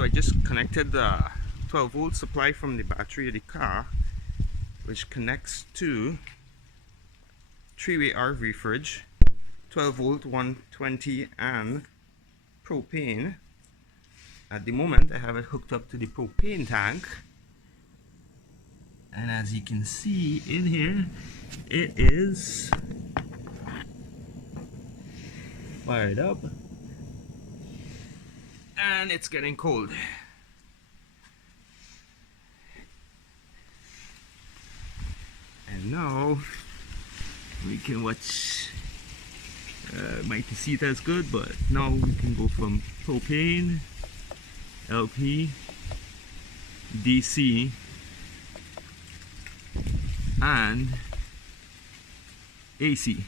So I just connected the 12 volt supply from the battery of the car, which connects to three-way RV fridge, 12 volt, 120 and propane. At the moment I have it hooked up to the propane tank, and as you can see in here, it is fired up and it's getting cold. And now we can watch. Might see it as good, but now we can go from propane, LP, DC, and AC.